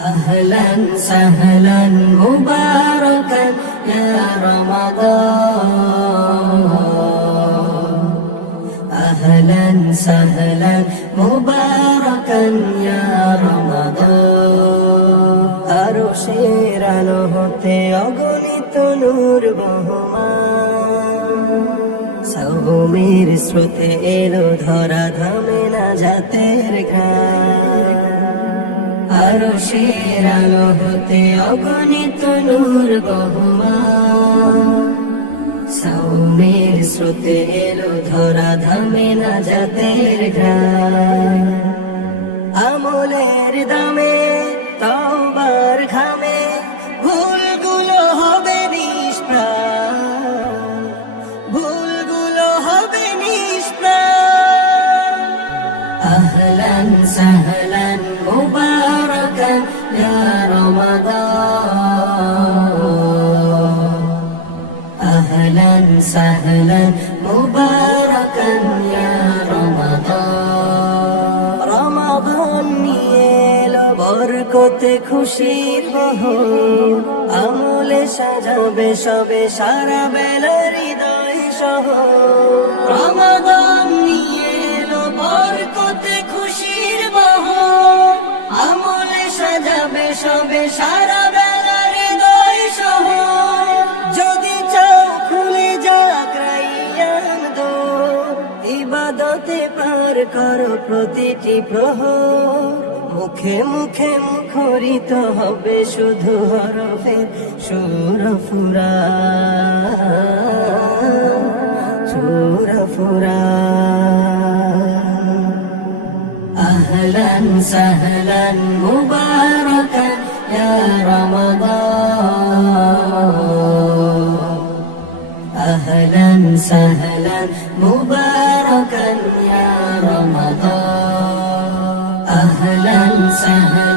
أهلا سهلا مباركا يا رمضان أهلا سهلا مباركا يا رمضان আরশের আলো হতে অগণিত নূর বহমান সৌমের স্রোতে এলো ধরা ধামে না জাতের গান আরশের আলো হতে অগণিত নূর বহমান সৌমের স্রোতে এলো ধরা ধামে না জাতের গান আমলের দামে তওবার ঘামে ভুলগুলো হবে নিষ্প্রাণ ভুলগুলো হবে নিষ্প্রাণ আহলান সাহলান মুবারাকান ইয়া রমাদান আহলান সাহলান মুবারাকান ইয়া রমাদান রমাদান নিয়ে এলো বরকতে খুশির বহর আমলে সাজাবে সবে সারা বেলা হৃদয় শহর রমাদান নিয়ে এলো বরকতে খুশির বহর আমলে সাজাবে সবে সারা বেলা হৃদয় শহর যদি চাও খুলে যাক রাইয়ান দোর ইবাদতে পার করো প্রতিটি প্রহর মুখে মুখে মুখরিত হবে শুধু হরফের সুরফুরা সুরফুরা আহলান সাহলান মুবারাকান ইয়া রমাদান আহলান সাহলান মুবারাকান ইয়া রমাদান أهلا سهلا